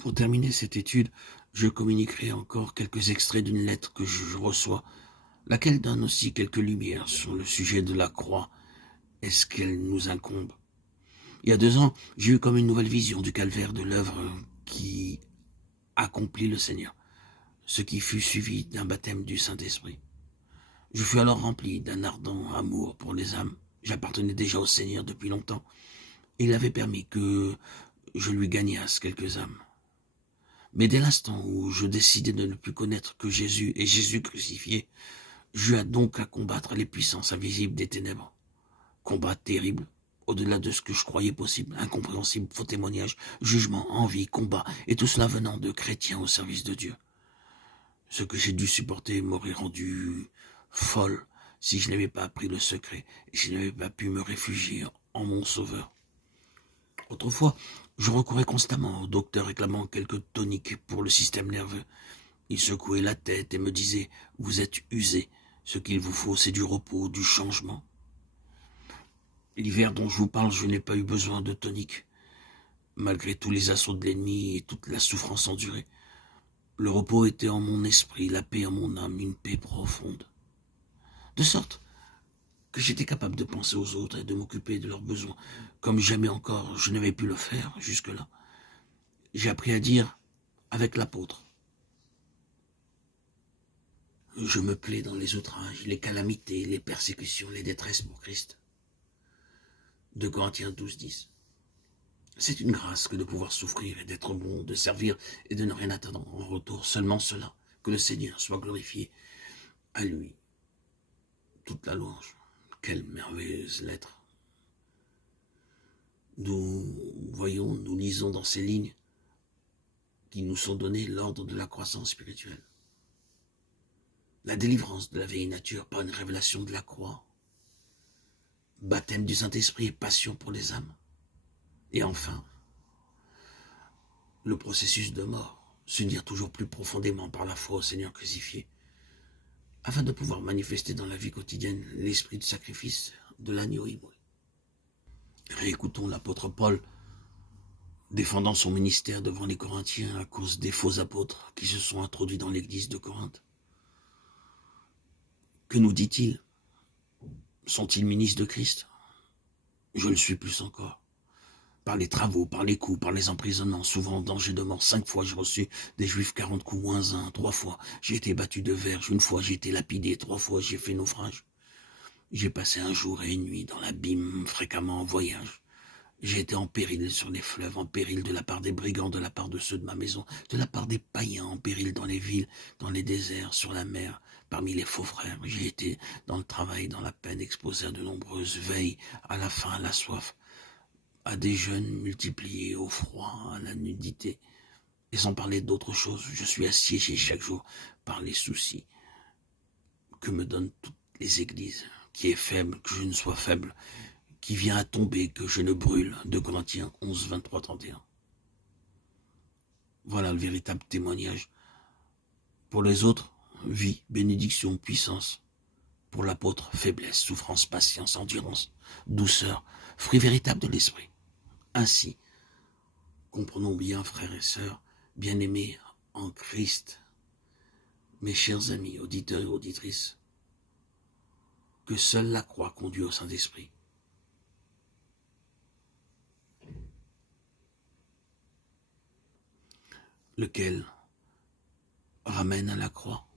Pour terminer cette étude, je communiquerai encore quelques extraits d'une lettre que je reçois, laquelle donne aussi quelques lumières sur le sujet de la croix et ce qu'elle nous incombe. Il y a 2 ans, j'ai eu comme une nouvelle vision du calvaire de l'œuvre qui accomplit le Seigneur, ce qui fut suivi d'un baptême du Saint-Esprit. Je fus alors rempli d'un ardent amour pour les âmes. J'appartenais déjà au Seigneur depuis longtemps, et il avait permis que je lui gagnasse quelques âmes. Mais dès l'instant où je décidai de ne plus connaître que Jésus et Jésus crucifié, j'eus donc à combattre les puissances invisibles des ténèbres. Combat terrible, au-delà de ce que je croyais possible, incompréhensible, faux témoignages, jugement, envie, combat, et tout cela venant de chrétiens au service de Dieu. Ce que j'ai dû supporter m'aurait rendu folle si je n'avais pas appris le secret et si je n'avais pas pu me réfugier en mon Sauveur. Autrefois, je recourais constamment au docteur réclamant quelques toniques pour le système nerveux. Il secouait la tête et me disait « Vous êtes usé, ce qu'il vous faut c'est du repos, du changement. » L'hiver dont je vous parle, je n'ai pas eu besoin de tonique. Malgré tous les assauts de l'ennemi et toute la souffrance endurée, le repos était en mon esprit, la paix en mon âme, une paix profonde. De sorte que j'étais capable de penser aux autres et de m'occuper de leurs besoins, comme jamais encore je n'avais pu le faire jusque-là. J'ai appris à dire avec l'apôtre. Je me plais dans les outrages, les calamités, les persécutions, les détresses pour Christ. 2 Corinthiens 12:10. C'est une grâce que de pouvoir souffrir et d'être bon, de servir et de ne rien attendre en retour, seulement cela, que le Seigneur soit glorifié. À lui, toute la louange. Quelle merveilleuse lettre. Nous lisons dans ces lignes qui nous sont données l'ordre de la croissance spirituelle. La délivrance de la vieille nature par une révélation de la croix. Baptême du Saint-Esprit et passion pour les âmes. Et enfin, le processus de mort, s'unir toujours plus profondément par la foi au Seigneur crucifié, afin de pouvoir manifester dans la vie quotidienne l'esprit de sacrifice de l'agneau immolé. Réécoutons l'apôtre Paul défendant son ministère devant les Corinthiens à cause des faux apôtres qui se sont introduits dans l'église de Corinthe. Que nous dit-il? Sont-ils ministres de Christ? Je le suis plus encore. Par les travaux, par les coups, par les emprisonnements, souvent en danger de mort. 5 fois j'ai reçu des Juifs 40 coups moins 1, 3 fois j'ai été battu de verge, 1 fois j'ai été lapidé, 3 fois j'ai fait naufrage. J'ai passé un jour et une nuit dans l'abîme, fréquemment en voyage. J'ai été en péril sur les fleuves, en péril de la part des brigands, de la part de ceux de ma maison, de la part des païens, en péril dans les villes, dans les déserts, sur la mer, parmi les faux frères. J'ai été dans le travail, dans la peine, exposé à de nombreuses veilles, à la faim, à la soif, à des jeûnes multipliés, au froid, à la nudité. Et sans parler d'autre chose, je suis assiégé chaque jour par les soucis que me donnent toutes les églises, qui est faible, que je ne sois faible, qui vient à tomber, que je ne brûle. 2 Corinthiens 11, 23, 31. Voilà le véritable témoignage. Pour les autres, vie, bénédiction, puissance. Pour l'apôtre, faiblesse, souffrance, patience, endurance, douceur, fruit véritable de l'esprit. Ainsi, comprenons bien, frères et sœurs, bien-aimés en Christ, mes chers amis, auditeurs et auditrices, que seule la croix conduit au Saint-Esprit. Lequel ramène à la croix.